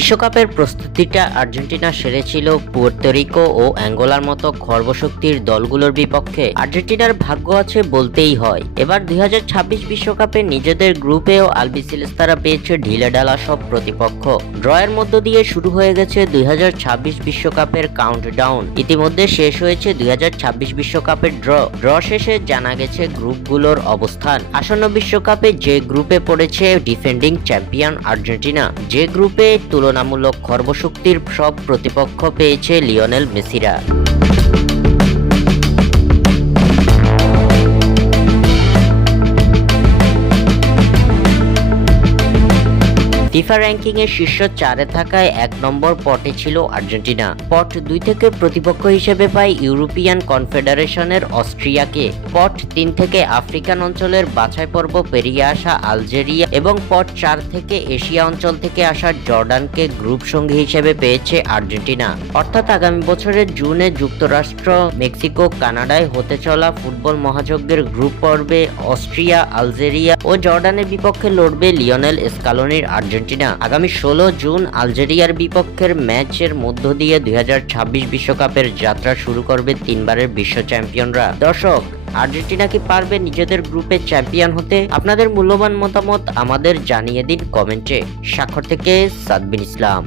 বিশ্বকাপের প্রস্তুতিটা Argentina সেরেছিল Puerto ও অ্যাঙ্গোলার মতো খর্বশক্তির দলগুলোর বিপক্ষে। আর্জেন্টিনার ভাগ্য আছে বলতেই হয়। এবার 2026 বিশ্বকাপে নিজেদের গ্রুপেও আলবিসেলেস্তারা পেয়েছে ঢিলেঢালা সব প্রতিপক্ষ। ড্রয়ের মধ্য দিয়ে শুরু হয়ে গেছে 2026 বিশ্বকাপের কাউন্টডাউন। ইতিমধ্যে শেষ হয়েছে 2026 বিশ্বকাপের ড্র শেষে জানা গেছে গ্রুপগুলোর অবস্থান। আসন্ন বিশ্বকাপে যে গ্রুপে পড়েছে ডিফেন্ডিং চ্যাম্পিয়ন আর্জেন্টিনা, যে গ্রুপে তুলনামূলক খর্বশক্তির সব প্রতিপক্ষ পেয়েছে লিওনেল মেসিরা। ফিফা র্যাঙ্কিং এর শীর্ষ 4-এ থাকায় 1 নম্বর পটে ছিল আর্জেন্টিনা। পট 2 থেকে প্রতিপক্ষ হিসেবে পায় ইউরোপিয়ান কনফেডারেশনের অস্ট্রিয়াকে। পট 3 থেকে আফ্রিকান অঞ্চলের বাছাই পর্ব পেরিয়ে আসা আলজেরিয়া এবং পট 4 থেকে এশিয়া অঞ্চল থেকে আসা জর্ডানকে গ্রুপ সঙ্গী হিসেবে পেয়েছে আর্জেন্টিনা। অর্থাৎ আগামী বছরের জুনে যুক্তরাষ্ট্র, মেক্সিকো, কানাডায় হতে চলা ফুটবল মহাযজ্ঞের গ্রুপ পর্বে অস্ট্রিয়া, আলজেরিয়া ও জর্ডানের বিপক্ষে লড়বে লিওনেল স্কালোনির আর্জেন্টিনা। আগামী 16 জুন আলজেরিয়ার বিপক্ষের ম্যাচের মধ্য দিয়ে 2026 বিশ্বকাপের যাত্রা শুরু করবে 3 বারের বিশ্ব চ্যাম্পিয়নরা। দর্শক, আর্জেন্টিনা কি পারবে নিজেদের গ্রুপে চ্যাম্পিয়ন হতে? আপনাদের মূল্যবান মতামত আমাদের জানিয়ে দিন কমেন্টে। স্বাক্ষর থেকে সাদবিন ইসলাম।